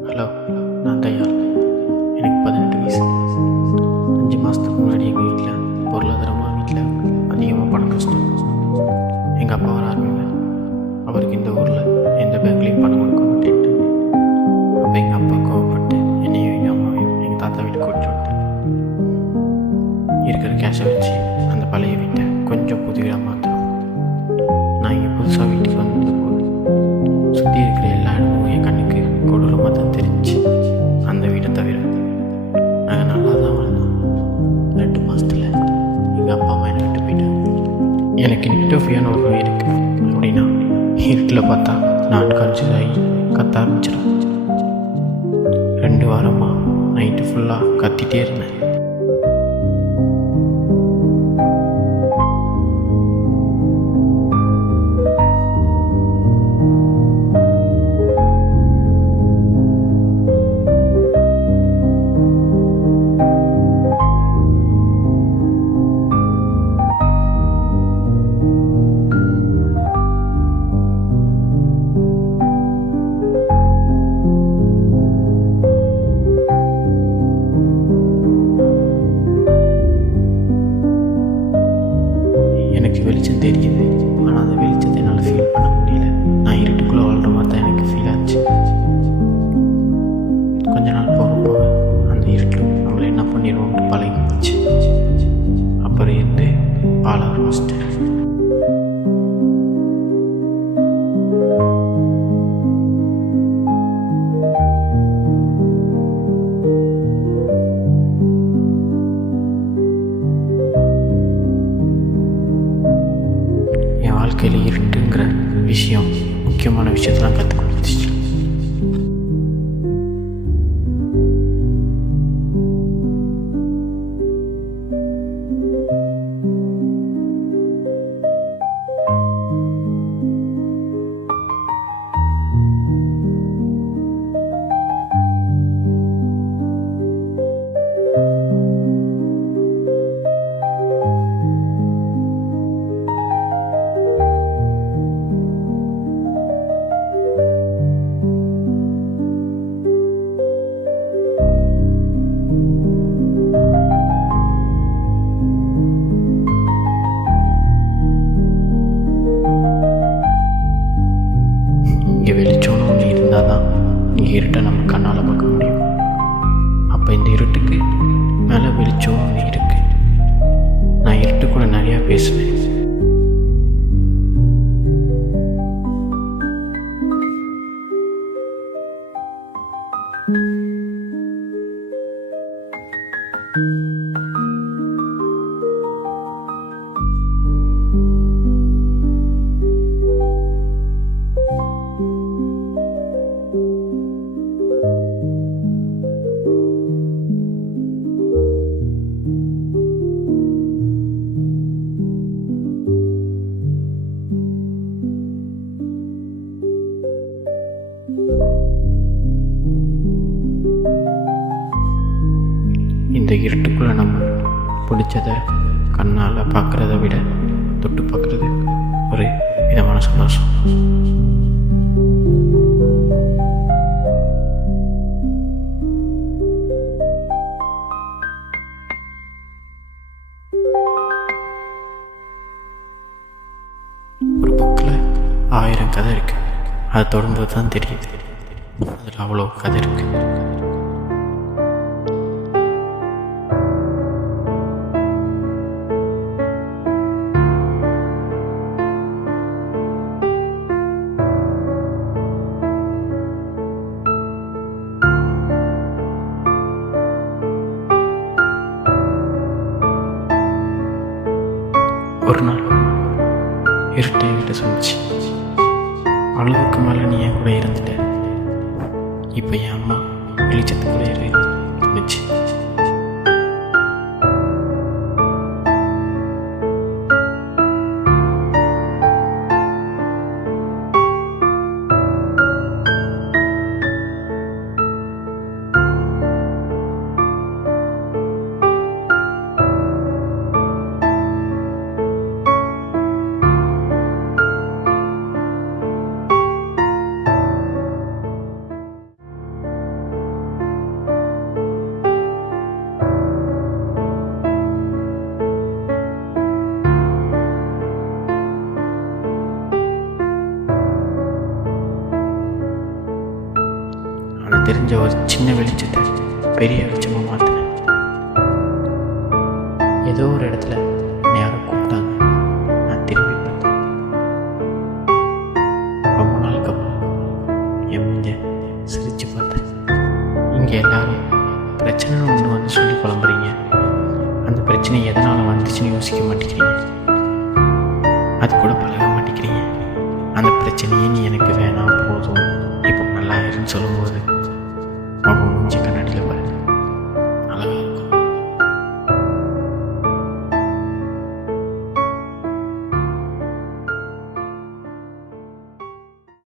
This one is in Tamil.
ஹலோ, நான் தயார். எனக்கு 18 வயசு. 5 மாதத்துக்கு முன்னாடி எங்கள் வீட்டில் பொருளாதாரமாக அதிகமாக பணம் கஷ்டம். எங்கள் அப்பா ஒரு ஆர்மிமேன். அவருக்கு இந்த ஊரில் எந்த பேங்க்லேயும் பணம் கொடுக்க மாட்டேன்ட்டு. அப்போ எங்கள் அப்பா கோவப்பட்டு என்னையும் எங்கள் அம்மாவையும் எங்கள் தாத்தா வீட்டுக்கு கூட்டிட்டு விட்டார். இருக்கிற கேஷை வச்சு அந்த பழைய வீட்டை கொஞ்சம் புது வீடாக மாற்றணும். நான் இங்கே புதுசாக வீட்டுக்கு வந்தபோது சுற்றி இருக்கிற எல்லா இடமும் என் கண்ணுக்கு கொடூரமாக தான் தெரிஞ்சு. அந்த வீட்டை தவிர நாங்கள் நல்லா தான் வாழ்ந்தோம். 2 மாதத்தில் எங்கள் அப்பா அம்மா என்னை விட்டு போயிட்டாங்க. எனக்கு நிக்டோஃபியான ஒரு நோய் இருக்குது. அப்படின்னா இருட்டில் பார்த்தா நான் கன்சியூஸ் ஆகி கத்த ஆரம்பிச்சிடும். 2 வாரமாக நைட்டு ஃபுல்லாக கத்திகிட்டே இருந்தேன். எனக்கு வெளிச்சம் தெரியுது, ஆனால் அந்த வெளிச்சத்தை என்னால் ஃபீல் பண்ண முடியல. நான் இருட்டுக்குள்ளே வாழ்கிற மாதிரி தான் எனக்கு ஃபீல் ஆச்சு. கொஞ்ச நாள் போக போக அந்த இருட்டு நம்மளை என்ன பண்ணிடுவோம்னு பழகிடுச்சு. அப்புறம் இருந்து வாழ ஆரம்பிச்சிட்டேன். என் வாழ்க்கையில் இருட்டுங்கிற விஷயம் முக்கியமான விஷயத்தெல்லாம் கற்றுக் கொடுத்துச்சு. இங்கே வெளிச்சம்னு ஒன்று இருந்தால் தான் இங்கே இருட்டை நம்ம கண்ணால் பார்க்க முடியும். அப்போ இந்த இருட்டுக்கு மேலே வெளிச்சம் ஒன்று இருக்குது. நான் இருட்டு கூட நிறையா பேசுவேன். இந்த இருட்டுக்குள்ளே நம்ம பிடிச்சதை கண்ணால் பார்க்குறத விட தொட்டு பார்க்குறது ஒரு விதமான சந்தோஷம். ஒரு புக்கில் 1000 கதை இருக்குது. அதை தொடர்ந்து தான் தெரியுது அதில் அவ்வளோ கதை இருக்குது. ஒரு நாள் இருட்டை என்கிட்ட சொல்லிச்சு, அளவுக்கு மேலே நீ என் கூட இருந்துட்ட, இப்போ என் அம்மா வெளிச்சத்துக்குள்ளே இருந்துச்சு. தெரிஞ்ச ஒரு சின்ன வெளிச்சத்தை பெரிய வெளிச்சமாக மாற்றினேன். ஏதோ ஒரு இடத்துல என்னை யாரோ கூப்பிட்டாங்க. நான் திரும்பி பார்த்தேன். ரொம்ப நாளுக்கு அப்புறம் என் முஞ்ச சிரித்து பார்த்தேன். இங்கே எல்லாரும் பிரச்சனைன்னு ஒன்று வந்து சொல்லி புலம்புறீங்க. அந்த பிரச்சனை எதனால் வந்துச்சுன்னு யோசிக்க மாட்டேங்கிறீங்க. அது கூட பழக மாட்டேங்கிறீங்க. அந்த பிரச்சனையே நீ எனக்கு வேணாம் போதும் இப்போ நல்லா இருன்னு சொல்லும்போது